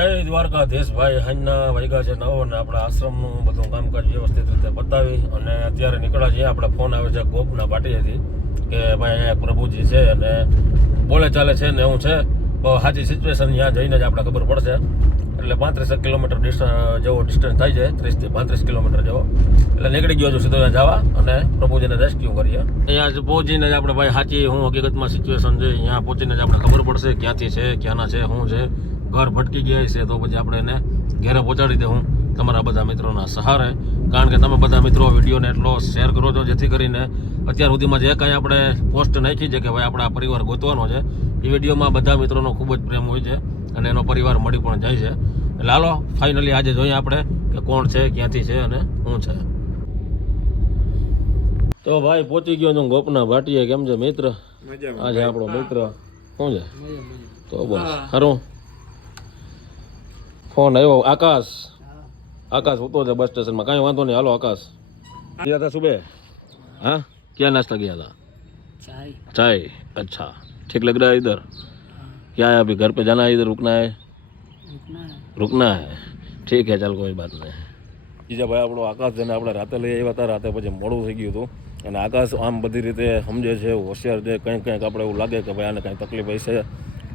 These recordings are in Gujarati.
જય દ્વારકાધીશ ભાઈ. હાંજના વાગ્યા છે 9 અને આપણા આશ્રમનું બધું કામકાજ વ્યવસ્થિત રીતે પતાવી અને અત્યારે નીકળ્યા છીએ. આપણે ફોન આવે છે ગોપના પાટીએથી કે ભાઈ અહીંયા પ્રભુજી છે અને બોલે ચાલે છે ને એવું છે. સાચી સિચ્યુએશન ત્યાં જઈને જ આપણે ખબર પડશે. એટલે 35 કિલોમીટર જેવો ડિસ્ટન્સ થાય છે, 30 થી 35 કિલોમીટર જેવો. એટલે નીકળી ગયો છું સીધો ત્યાં જવા અને પ્રભુજીને રેસ્ક્યુ કરીએ. અહીંયા પહોંચીને જ આપણે ભાઈ સાચી હું હકીકતમાં સિચ્યુએશન છે અહીંયા પહોંચીને જ આપણે ખબર પડશે ક્યાંથી છે, ક્યાંના છે, શું છે. ઘર ભટકી ગયા છે તો પછી આપણે એને ઘેરે પહોંચાડી દે હું તમારા બધા મિત્રોના સહારે. કારણ કે તમે બધા મિત્રો વિડીયોને એટલો શેર કરો છો જેથી કરીને અત્યાર સુધીમાં જે કાંઈ આપણે પોસ્ટ નાખી છે કે ભાઈ આપણા પરિવાર ગોતવાનો છે, એ વિડીયોમાં બધા મિત્રોનો ખૂબ જ પ્રેમ હોય છે અને એનો પરિવાર મળી પણ જાય છે. એટલે હાલો ફાઇનલી આજે જોઈએ આપણે કે કોણ છે, ક્યાંથી છે અને શું છે. તો ભાઈ પહોંચી ગયો છું ગોપના ભાટીએ. કેમ છે મિત્ર? આજે આપણો મિત્ર શું છે? તો બસ સારું. ફોન આવ્યો आकाश उतो थे बस स्टेशन में. कहीं वांधो नहीं. हालो आकाश गया था सुबह? हाँ क्या नाश्ता किया था? चाय. अच्छा ठीक लग रहा है इधर? क्या है अभी घर पे जाना है, इधर रुकना है? ठीक है ચાલ કોઈ બાત નહીં. બીજા ભાઈ આપણો આકાશ જેને આપણે રાતે લઈ આવ્યા હતા, રાતે પછી મોડું થઈ ગયું હતું. અને આકાશ આમ બધી રીતે સમજે છે, હોશિયાર છે. કંઈક આપણે એવું લાગે કે ભાઈ આને કાંઈ તકલીફ હશે,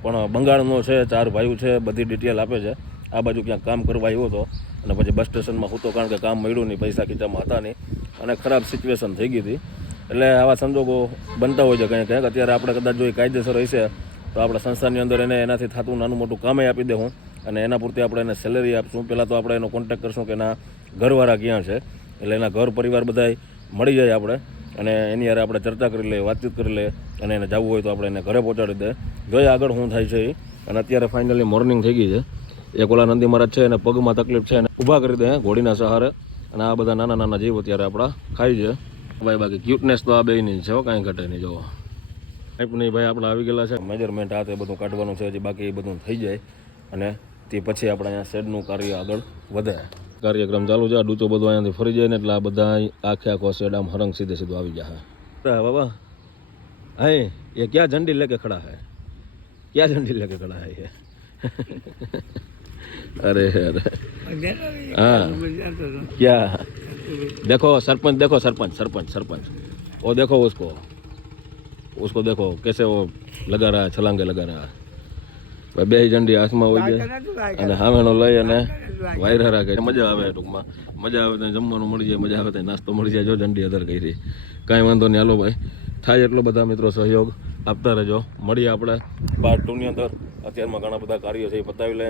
પણ બંગાળનો છે, 4 ભાઈઓ છે, બધી ડિટેલ આપે છે. આ બાજુ ક્યાંક કામ કરવા આવ્યો હતો અને પછી બસ સ્ટેશનમાં હતો કારણ કે કામ મળ્યું નહીં, પૈસા ખીચામાં હતા નહીં અને ખરાબ સિચ્યુએશન થઈ ગઈ હતી. એટલે આવા સંજોગો બનતા હોય છે કંઈક. અત્યારે આપણે કદાચ જો કાયદેસર હશે તો આપણા સંસ્થાની અંદર એને એનાથી થતું નાનું મોટું કામે આપી દે હું અને એના પૂરતી આપણે એને સેલેરી આપશું. પહેલાં તો આપણે એનો કોન્ટેક્ટ કરશું કે એના ઘરવાળા ક્યાં છે. એટલે એના ઘર પરિવાર બધાય મળી જાય આપણે અને એની યારે આપણે ચર્ચા કરી લઈએ, વાતચીત કરી લઈએ અને એને જવું હોય તો આપણે એને ઘરે પહોંચાડી દે. જોઈએ આગળ શું થાય છે એ. અને અત્યારે ફાઇનલી મોર્નિંગ થઈ ગઈ છે. એક ઓલા નંદી મહારાજ છે એને પગમાં તકલીફ છે એને ઊભા કરી દે ઘોડીના સહારે. અને આ બધા નાના નાના જીવ અત્યારે આપણા ખાઈ છે ભાઈ. બાકી ક્યુટનેસ તો આ બેયની છે, કાંઈ ઘટે નહીં. જોવો નહીં ભાઈ આપણે આવી ગયેલા છે. મેજરમેન્ટ આ તે બધું કાઢવાનું છે હજી બાકી, એ બધું થઈ જાય અને તે પછી આપણે અહીંયા શેડનું કાર્ય આગળ વધે. કાર્યક્રમ ચાલુ છે. આ ડૂચો બધું અહીંયાથી ફરી જાય ને એટલે આ બધા આખો શેડ આમ હરંગ સીધે સીધું આવી જાય. બાબા હા એ ક્યાં ઝંડી લેકે ખડા હૈ? ક્યાં ઝંડી લેકે ખડા હૈ ये? अरे हाँ क्या देखो सरपंच, देखो सरपंच वो देखो उसको देखो कैसे वो लगा रहा है, छलांगे लगा रहा है. બે ઝંડી હાથમાં હોય છે અને હામેનો લઈ અને વાયરા કરે. મજા આવે ટૂંકમાં, મજા આવે ત્યાં જમવાનું મળી જાય, મજા આવે ત્યાં નાસ્તો મળી જાય. જો ઝંડી અધર કરી કાંઈ વાંધો નહીં. હાલો ભાઈ થાય એટલો બધા મિત્રો સહયોગ આપતા રહેજો. મળીએ આપણે પાર્ટ 2 ની અંદર. અત્યારમાં ઘણા બધા કાર્યો છે એ પતાવી લે.